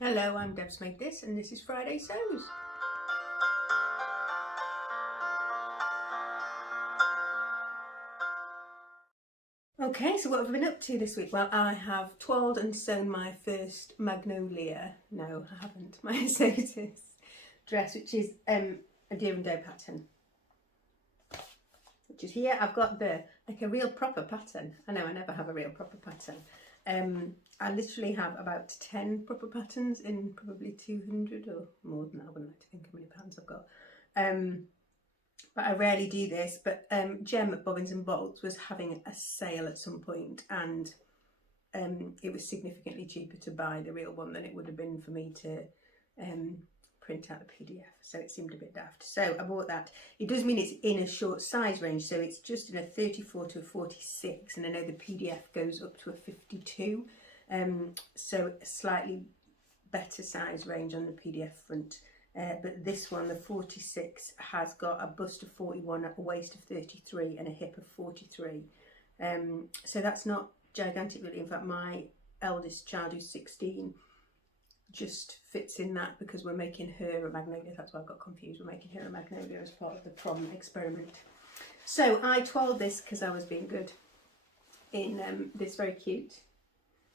Hello, I'm Deb's Made This, and this is Friday Sews. Okay, so what have I been up to this week? Well, I have twirled and sewn my first magnolia. No, I haven't. Myosotis dress, which is a deer and doe pattern. Which is here. I've got like a real proper pattern. I know I never have a real proper pattern. I literally have about 10 proper patterns in probably 200 or more than that. I wouldn't like to think how many patterns I've got. But I rarely do this. But Jem at Bobbins and Bolts was having a sale at some point, and it was significantly cheaper to buy the real one than it would have been for me to print out the PDF. So it seemed a bit daft. So I bought that. It does mean it's in a short size range, so it's just in a 34 to a 46, and I know the PDF goes up to a 52. So a slightly better size range on the PDF front. But this one, the 46, has got a bust of 41, a waist of 33 and a hip of 43. So that's not gigantic really. In fact, my eldest child, who's 16, just fits in that because we're making her a magnolia. That's why I got confused. We're making her a magnolia as part of the prom experiment. So I twirled this because I was being good in this very cute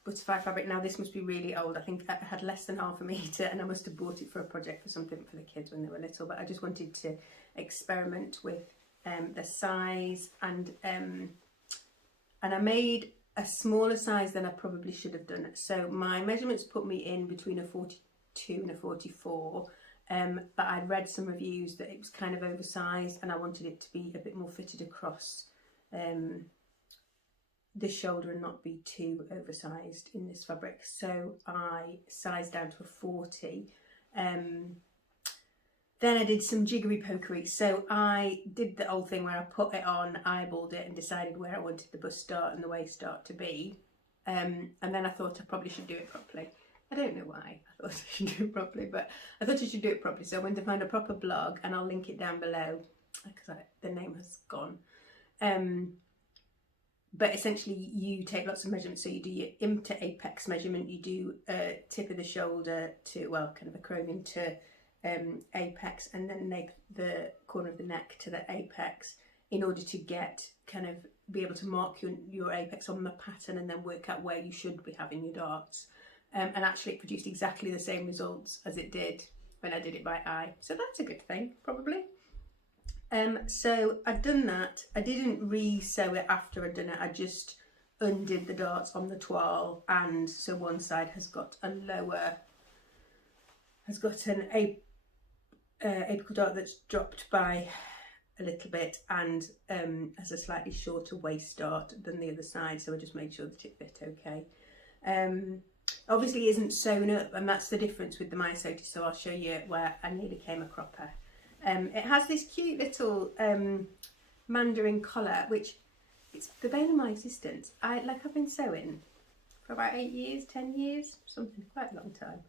butterfly fabric. Now this must be really old. I think I had less than half a metre, and I must have bought it for a project for something for the kids when they were little, but I just wanted to experiment with the size, and I made a smaller size than I probably should have done. So my measurements put me in between a 42 and a 44, but I'd read some reviews that it was kind of oversized, and I wanted it to be a bit more fitted across the shoulder and not be too oversized in this fabric. So I sized down to a 40. Then I did some jiggery pokery. So I did the old thing where I put it on, eyeballed it and decided where I wanted the bust start and the waist start to be. And then I thought I probably should do it properly. I don't know why I thought I should do it properly, but I thought I should do it properly. So I went to find a proper blog, and I'll link it down below because the name has gone. But essentially you take lots of measurements. So you do your im to apex measurement, you do tip of the shoulder to, well, kind of a acromion to apex, and then the corner of the neck to the apex, in order to get kind of be able to mark your apex on the pattern and then work out where you should be having your darts. And actually it produced exactly the same results as it did when I did it by eye. So that's a good thing, probably. So I'd done that. I didn't re-sew it after I'd done it. I just undid the darts on the toile, and so one side has got a lower, has got an apical dart that's dropped by a little bit, and has a slightly shorter waist dart than the other side. So I just made sure that it fit okay. Obviously it isn't sewn up, and that's the difference with the Myosotis. So I'll show you where I nearly came a cropper. It has this cute little mandarin collar, which it's the bane of my existence. I've been sewing for about 8 years, 10 years, something, quite a long time.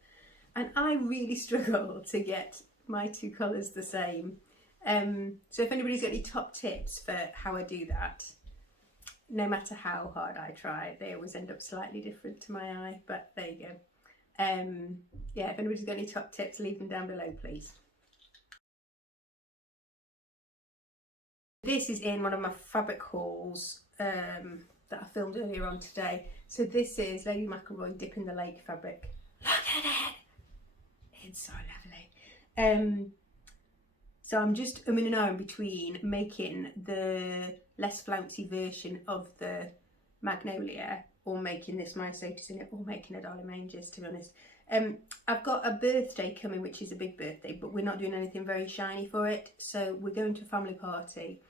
And I really struggle to get my two colours the same. So if anybody's got any top tips for how I do that, no matter how hard I try, they always end up slightly different to my eye, but there you go. Yeah, if anybody's got any top tips, leave them down below, please. This is in one of my fabric hauls that I filmed earlier on today. So this is Lady McElroy Dip in the Lake fabric. Look at it! It's so lovely. So I'm just umming and ahhing between making the less flouncy version of the magnolia, or making this Myosotis in it, or making a Darling Rangers, to be honest. I've got a birthday coming, which is a big birthday, but we're not doing anything very shiny for it. So we're going to a family party.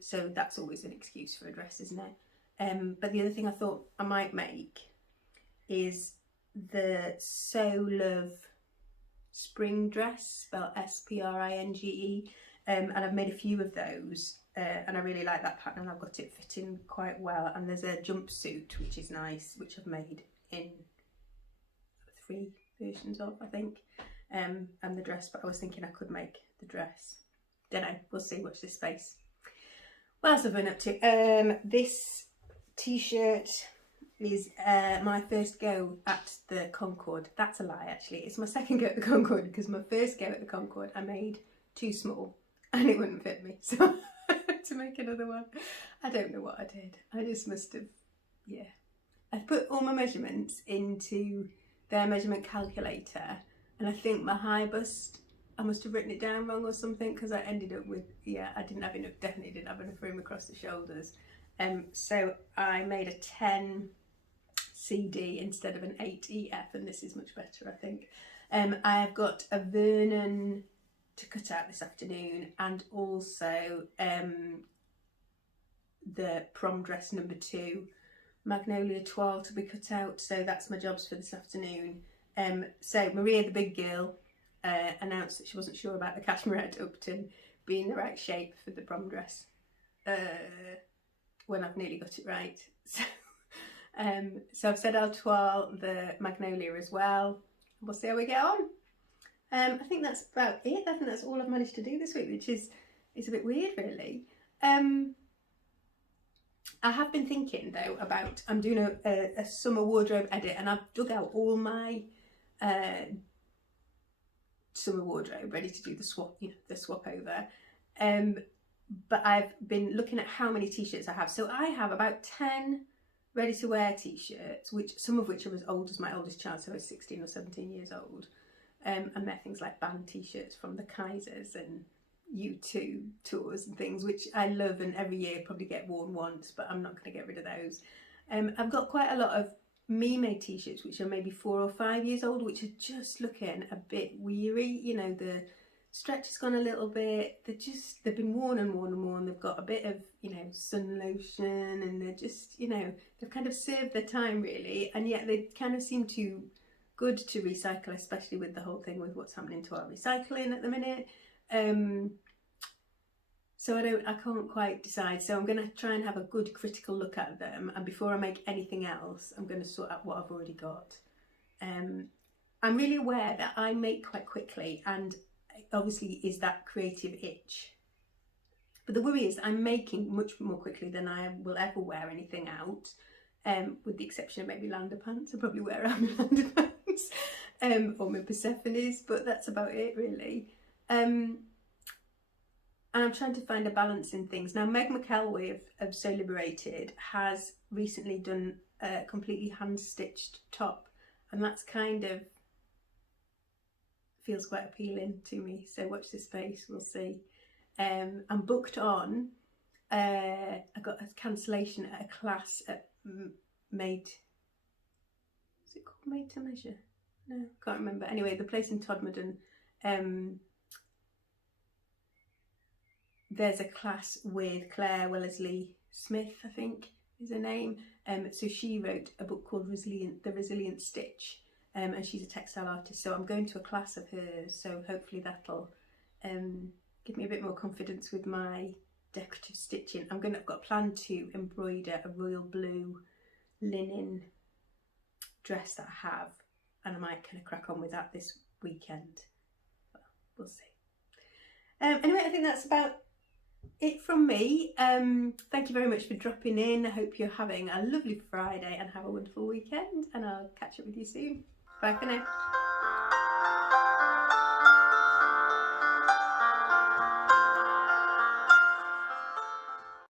So that's always an excuse for a dress, isn't it? But the other thing I thought I might make is the So Love spring dress, spelled S-P-R-I-N-G-E. And I've made a few of those, and I really like that pattern. I've got it fitting quite well. And there's a jumpsuit, which is nice, which I've made in 3 versions of, I think, and the dress. But I was thinking I could make the dress. Don't know, we'll see, watch this space. What else have I been up to? This t-shirt is my first go at the Concorde. That's a lie, actually. It's my second go at the Concorde, because my first go at the Concorde I made too small and it wouldn't fit me, so I had to make another one. I don't know what I did. I just must have, yeah. I put all my measurements into their measurement calculator, and I think my high bust, I must have written it down wrong or something, because I ended up with, yeah, I didn't have enough, definitely didn't have enough room across the shoulders. So I made a 10 CD instead of an 8 EF, and this is much better, I think. I have got a Vernon to cut out this afternoon, and also the prom dress number 2 Magnolia Toile to be cut out, so that's my jobs for this afternoon. So Maria, the big girl, announced that she wasn't sure about the cashmere Upton being the right shape for the prom dress, when I've nearly got it right. So I've said I'll toile the Magnolia as well. We'll see how we get on. I think that's about it. I think that's all I've managed to do this week, which is a bit weird, really. I have been thinking though about, I'm doing a summer wardrobe edit, and I've dug out all my summer wardrobe ready to do the swap, the swap over. But I've been looking at how many t-shirts I have. So I have about 10 ready to wear t-shirts, which some of which are as old as my oldest child, so I was 16 or 17 years old. And they're things like band t-shirts from the Kaisers and U2 tours and things, which I love, and every year probably get worn once, but I'm not going to get rid of those. I've got quite a lot of me-made t-shirts which are maybe 4 or 5 years old, which are just looking a bit weary. The stretch has gone a little bit. They've been worn and worn and worn. They've got a bit of sun lotion, and they're just they've kind of served their time, really, and yet they kind of seem too good to recycle, especially with the whole thing with what's happening to our recycling at the minute. So I can't quite decide. So I'm going to try and have a good critical look at them, and before I make anything else, I'm going to sort out what I've already got. I'm really aware that I make quite quickly, and obviously is that creative itch. But the worry is I'm making much more quickly than I will ever wear anything out, with the exception of maybe Lander pants. I'll probably wear out my Lander pants, or my Persephone's, but that's about it, really. And I'm trying to find a balance in things. Now, Meg McElwee of So Liberated has recently done a completely hand-stitched top, and that's kind of feels quite appealing to me. So watch this space, we'll see. I'm booked on. I got a cancellation at a class at Made. Is it called Made to Measure? No, can't remember. Anyway, the place in Todmorden. There's a class with Claire Wellesley Smith, I think is her name. So she wrote a book called The Resilient Stitch, and she's a textile artist. So I'm going to a class of hers, so hopefully that'll give me a bit more confidence with my decorative stitching. I've got planned to embroider a royal blue linen dress that I have, and I might kind of crack on with that this weekend. Well, we'll see. Anyway, I think that's about it from me. Thank you very much for dropping in. I hope you're having a lovely Friday and have a wonderful weekend, and I'll catch up with you soon. Bye for now.